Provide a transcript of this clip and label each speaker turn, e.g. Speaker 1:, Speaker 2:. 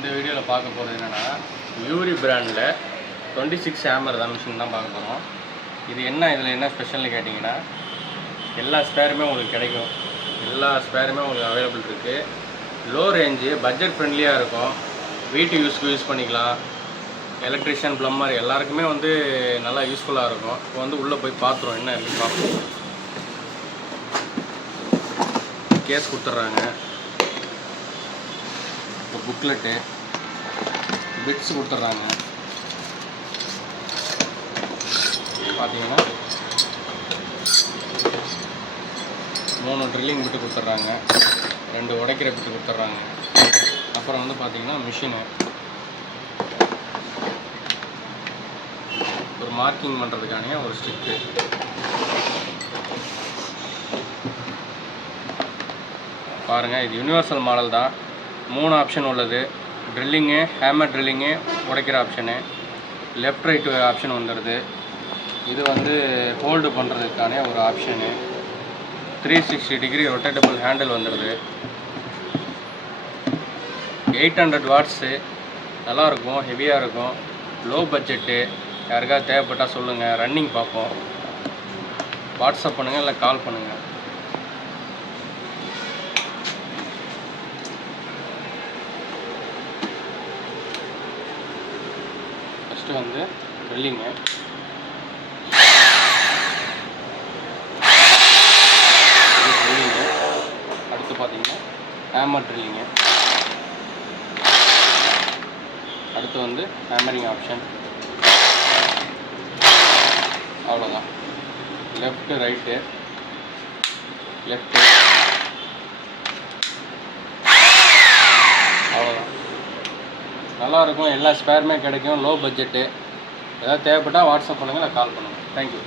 Speaker 1: இந்த வீடியோவில் பார்க்க போகிறது என்னென்னா யூரி பிராண்டில் டுவெண்ட்டி சிக்ஸ் ஹேமர் தான் மிஷின் தான் பார்க்க போகிறோம் இது என்ன இதில் என்ன ஸ்பெஷல்னு கேட்டிங்கன்னா எல்லா ஸ்பேருமே உங்களுக்கு கிடைக்கும். எல்லா ஸ்பேருமே உங்களுக்கு அவைலபிள் இருக்குது லோ ரேஞ்சு பட்ஜெட் ஃப்ரெண்ட்லியாக இருக்கும். வீட்டு யூஸ்க்கு யூஸ் பண்ணிக்கலாம். எலக்ட்ரிஷியன் ப்ளம்மர் எல்லாருக்குமே வந்து நல்லா யூஸ்ஃபுல்லாக இருக்கும். இப்போ வந்து உள்ளே போய் பார்த்துருவோம் என்ன இருக்குன்னு பார்ப்போம் கேஸ் கொடுத்துட்றாங்க. புக்லெட்டு பிட்ஸ் கொடுத்துட்றாங்க. பார்த்தீங்கன்னா மூணு ட்ரில்லிங் பிட்டு கொடுத்துட்றாங்க. ரெண்டு உடைக்கிற பிட்டு கொடுத்துட்றாங்க. அப்புறம் வந்து பார்த்தீங்கன்னா மிஷினு ஒரு மார்க்கிங் பண்ணுறதுக்கான ஒரு ஸ்டிக்கு பாருங்கள் இது யூனிவர்சல் மாடல் தான். மூணு ஆப்ஷன் உள்ளது. ட்ரில்லிங்கு ஹேமர் ட்ரில்லிங்கு உடைக்கிற ஆப்ஷனு லெஃப்ட் ரைட் ஆப்ஷன் வந்துடுது இது வந்து ஹோல்டு பண்ணுறதுக்கான ஒரு option three sixty degree rotatable handle வந்துடுது எயிட் ஹண்ட்ரட் வாட்ஸு நல்லாயிருக்கும் ஹெவியாக இருக்கும் லோ பட்ஜெட்டு யாருக்காவது தேவைப்பட்டால் சொல்லுங்கள் ரன்னிங் பார்ப்போம். வாட்ஸ்அப் பண்ணுங்கள் இல்லை கால் பண்ணுங்கள் ஃபஸ்ட்டு வந்து ட்ரில்லிங்கு ட்ரில்லிங்கு அடுத்து பார்த்தீங்கன்னா ஹேமர் ட்ரில்லிங்கு அடுத்து வந்து ஹேமரிங் ஆப்ஷன் அவ்வளோதான் லெஃப்ட்டு ரைட்டு லெஃப்ட்டு அவ்வளோதான் நல்லாயிருக்கும் எல்லா ஸ்பேருமே கிடைக்கும் லோ பட்ஜெட்டு ஏதாவது தேவைப்பட்டால் வாட்ஸ்அப் பண்ணுங்கள் நான் கால் பண்ணுங்கள் தேங்க்யூ